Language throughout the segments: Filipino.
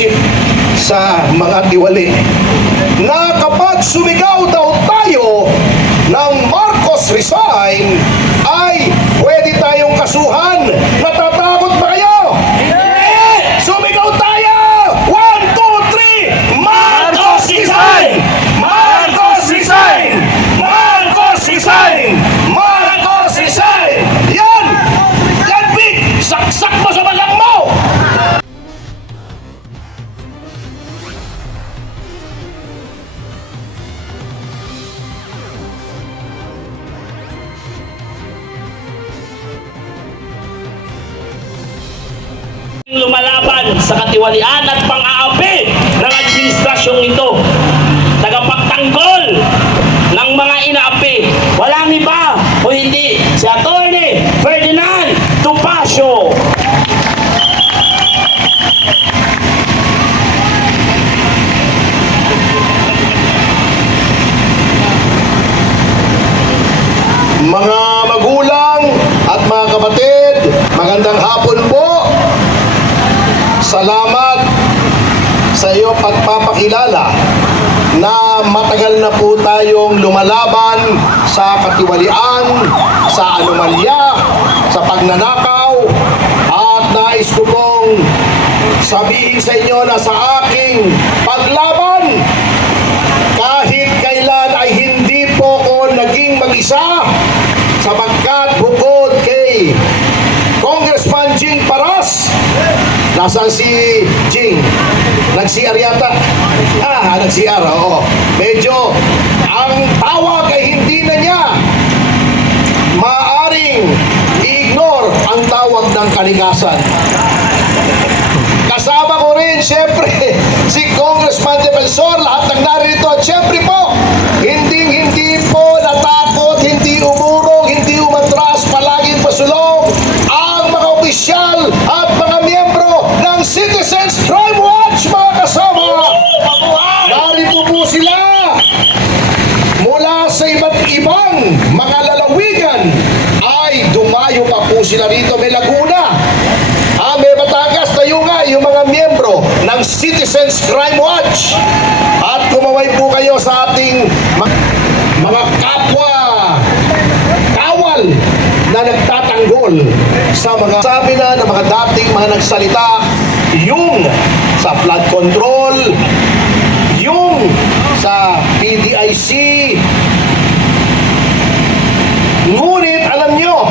sip-sip sa mga tiwali na kapag sumigaw daw tayo ng Marcos resign ay pwede tayong kasuhan. Natatakot ba kayo? Hindi! Sumigaw tayo! 1, 2, 3! Marcos resign! Marcos resign! Marcos resign! Marcos resign! Yan! Yan, Vic! Saksak mo sa balang mo! Lumalaban sa katiwalian at pang-aapi ng administrasyong ito, tagapagtanggol ng mga inaapi, walang iba o hindi si Atty. Ferdinand Topacio. Mga magulang at mga kapatid, magandang hapon po. Salamat sa iyo pagpapakilala na matagal na po tayong lumalaban sa katiwalian, sa anomalya, sa pagnanakaw, at nais ko pong sabihin sa inyo na sa aking paglaban, kahit kailan ay hindi po ko naging mag-isa, sapagkat bukod kay Congressman Jing Paras, nasaan si Jing? Nag-CR yata? Nag-CR, oo. Medyo, ang tawag ay hindi na niya maaaring i-ignore ang tawag ng kalikasan. Kasama ko rin, syempre, si Congressman Defensor, lahat ng narito. At syempre po, hindi po natakot, hindi umurong, hindi umatras, palaging pasulong ang mga opisyal at mga miyembro ng Citizens Crime Watch, mga kasama. Narito po sila mula sa iba't ibang mga lalawigan, ay dumayo pa po sila rito. May Laguna, may Batangas, tayo nga yung mga miyembro ng Citizens Crime Watch. At kumaway po kayo sa ating mga kapwa kawal na nagtatanggol sa mga sabi na ng mga dating mga nagsalita, yung sa flood control, yung sa PDIC. Ngunit alam nyo,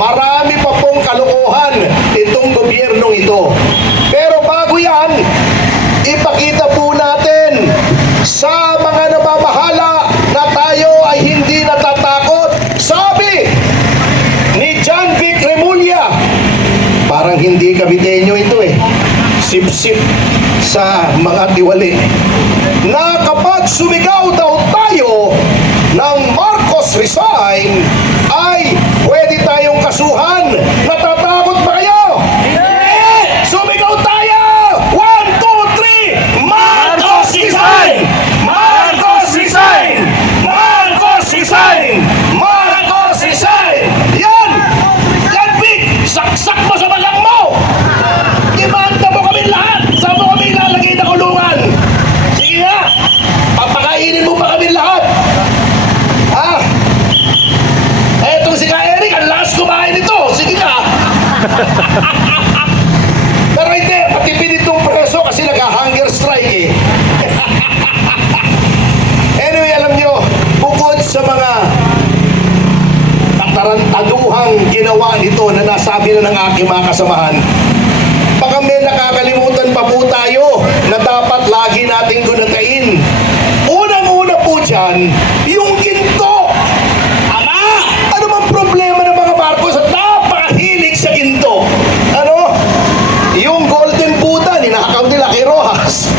marami pa pong kalokohan itong gobyernong ito. Pero bago yan, ipakita po natin sa mga nababahala na tayo ay hindi natatakot. Sabi ni John Vic Remulla, parang hindi Caviteño ito eh, sip-sip sa mga tiwali, na kapag sumigaw daw tayo ng Marcos resign ay pwede tayong kasuhan. Natatakot ba kayo? Hindi! Sumigaw tayo! 1, 2, 3! Marcos resign! Marcos resign! Marcos resign! Marcos resign! Yan! Yan, Vic! Saksak mo sa balang mo! Imanda mo kami lahat! Saan mo kami ilalagay na kulungan? Sige nga! Papakainin mo pa kami lahat! Etong si Ka Eric, ang lakas kumain ito. Sige nga. Pero hindi, patipid itong preso kasi nag-hunger strike eh. Anyway, alam nyo, bukod sa mga katarantaduhang ginawa nito na nasabi na ng aking mga kasamahan, baka may nakakalimutan pa po tayo na dapat lagi nating gunatain. Unang-una po dyan, yung ginto. Problema ng mga Marcos at napakahilig sa ginto. Ano? Yung Golden Buddha, ninakaw nila kay Rojas.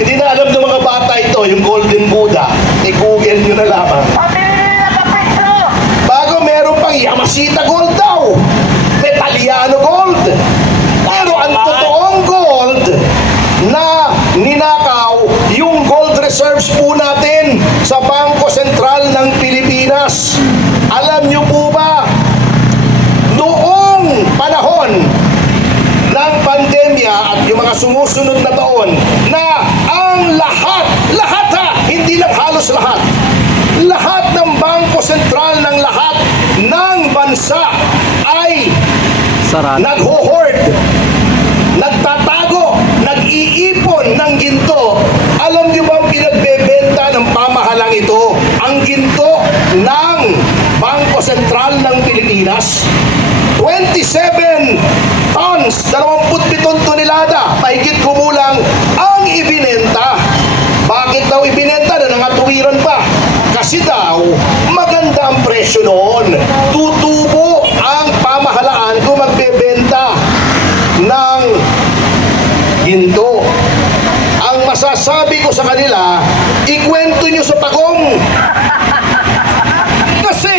Hindi na alam ng mga bata ito, yung Golden Buddha. I-google nyo na lamang. Bago meron pang Yamashita Gold daw. Metaliano Gold. Pero ang totoong gold na ninakaw, yung gold reserves po natin sa Bangko Sentral ng Pilipinas. Alam niyo po ba, noong panahon ng pandemya at yung mga sumusunod na taon na ang lahat ha, hindi lang halos lahat ng Bangko Sentral ng lahat ng bansa ay Sarado. nagho-hoard, nagtatago, nag-iipon ng ginto. Alam niyo ba ang pinagbebenta ng pamahalang ito? Ang ginto ng Bangko Sentral ng Pilipinas? 27 tons, 27 tonelada, mahigit kumulang ang ibinenta. Bakit daw ibinenta na nangatuwiran pa? Kasi daw, maganda ang presyo noon. Tutubo ang pamahalaan kung magbebenta ng ginto. Ang masasabi ko sa kanila, ikwento nyo sa pagong. Kasi,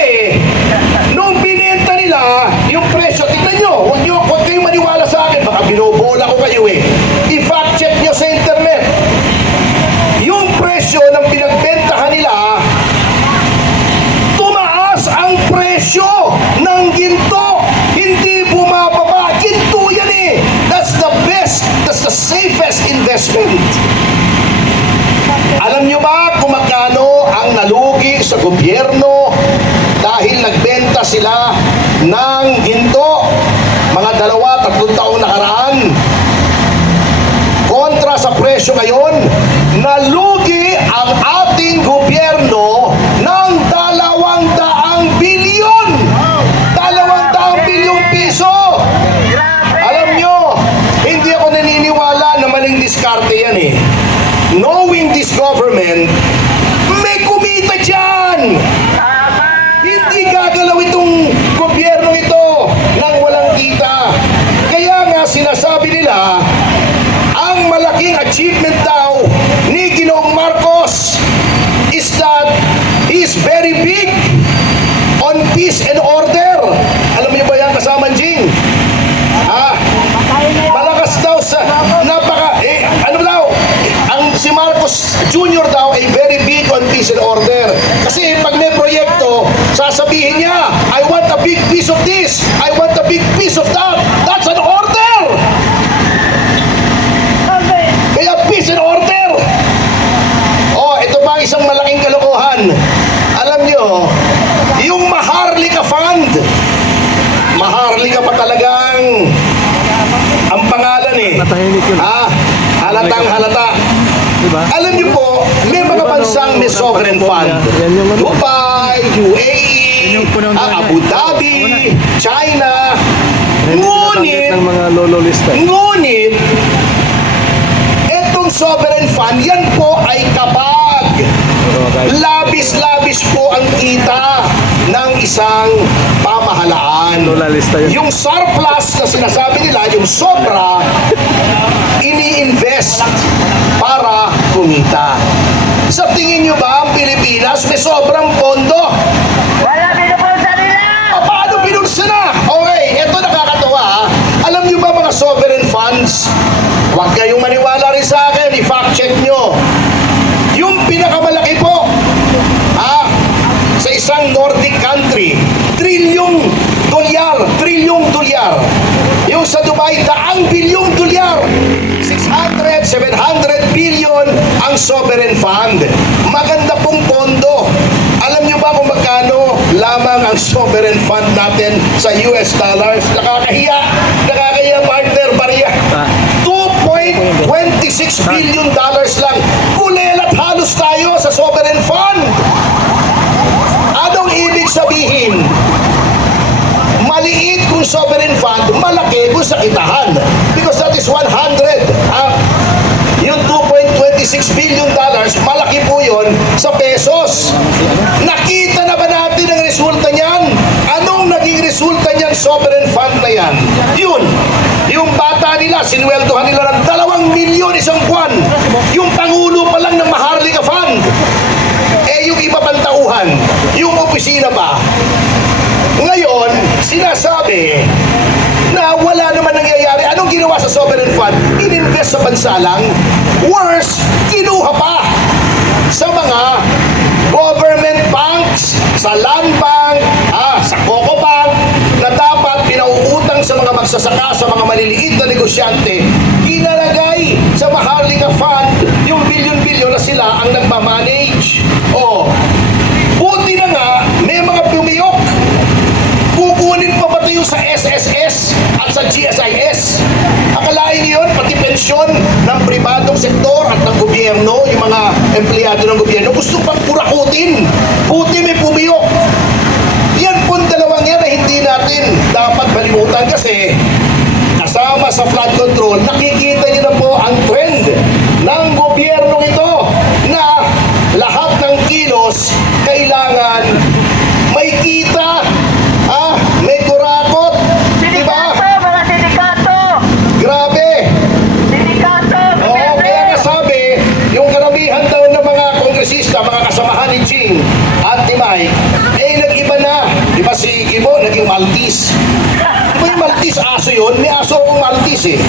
nung binenta nila, yung presyo, tignan nyo, huwag kayong maniwala sa akin, baka binobola ko kayo eh. I-fact check nyo sa internet. Yung presyo ng pinagbentahan nila, tumaas ang presyo ng ginto. Hindi bumababa. Ginto yan eh. That's the best, that's the safest investment. Alam nyo ba kung magkano ang nalugi sa gobyerno dahil nagbenta sila ng ginto mga 2-3 taong nakaraan? Kontra sa presyo ngayon, nalugi ang ating gobyerno ng 200 bilyon! 200 bilyong piso! Alam nyo, hindi ako naniniwala na maling diskarte yan eh. Knowing this government, may kumita dyan! Hindi gagalaw itong gobyerno ito nang walang kita. Kaya nga sinasabi nila, ang malaking achievement daw ni Ginoong Marcos is that he is very big on peace and order. Alam niyo ba yan, kasama Jing? Malakas daw sa ano daw? Ang si Marcos Jr. daw ay very big on peace and order. Kasi pag may proyekto, sasabihin niya, I want a big piece of this, I want a big piece of that. That's an order! Kaya peace and order! Oh, ito pa isang malaking kalokohan. Alam nyo, yung Maharlika Fund, Maharlika pa talagang ang pangalan eh. Natahimik yun. Halatang halata. Diba? Alam niyo po, may mga bansang may sovereign fund. Dubai, UAE, Abu Dhabi, China. Ng mga lolo lista. Ngunit, etong sovereign fund, yan po ay kapag labis-labis po ang kita ng isang pamahalaan. Lola lista yun. Yung surplus na sinasabi nila, yung sobra, ini-invest para kumita. Sa tingin nyo ba ang Pilipinas may sobrang pondo? Wala binubulsa nila! Paano binulsa na? Okay, eto nakakatawa ha. Alam nyo ba mga sovereign funds? Huwag kayong maniwala rin sa akin, i-fact check nyo. Yung pinakamalaki po, sa isang Nordic country, trilyong dolyar. Yung sa Dubai, $1 billion. 600, 700 billion ang sovereign fund. Maganda pong pondo. Alam nyo ba kung magkano lamang ang sovereign fund natin sa US dollars? Nakakahiya partner, Maria. 2.26 billion dollars lang. Kulelat halos tayo sa sovereign fund. Anong ibig sabihin? Maliit kung sovereign fund, malaki kung sa kitahan. Because that is 100. Yung 2.26 billion dollars, malaki po yun sa pesos. Nakita na ba natin ang resulta niyan? Anong naging resulta niyan sovereign fund na yan? Yun. Yung bata nila, sinuweldohan nila ng 2 milyon isang buwan. Yung pangulo pa lang ng Maharlika Fund. Yung iba pang tauhan, yung opisina pa. Ngayon, sinasabi na wala naman nangyayari. Anong ginawa sa sovereign fund? Ininvest sa bansa lang. Worse, kinuha pa sa mga government banks, sa land bank, sa Coco Bank, na dapat pinauutang sa mga magsasaka, sa mga maliliit na negosyante. Ginalagay nilagay sa Maharlika Fund yung bilyon-bilyon na sila ang nagmamanage. Oh, buti na nga, may mga pumiyok. Kukunin pa ba tayo sa SSS at sa GSIS? Akalain niyo yun, pati pensyon ng pribadong sektor at ng gobyerno, yung mga empleyado ng gobyerno, gusto pang kurakutin. Buti may pumiyok. Yan po dalawang yan na hindi natin dapat malimutan kasi kasama sa flood control, nakikita niyo na po ang trend ng gobyernong ito na lahat ng kilos kailangan may kita, may kurakot, di ba? Sindikato, mga sindikato! Grabe! Sindikato! Oo, kaya nga sabi, yung karamihan daw ng mga kongresista, mga kasamahan ni Ching at ni Mike, nag-iba na. Di ba si Ibo, naging Maltese? Di ba yung Maltese, aso yun? May aso akong Maltese eh.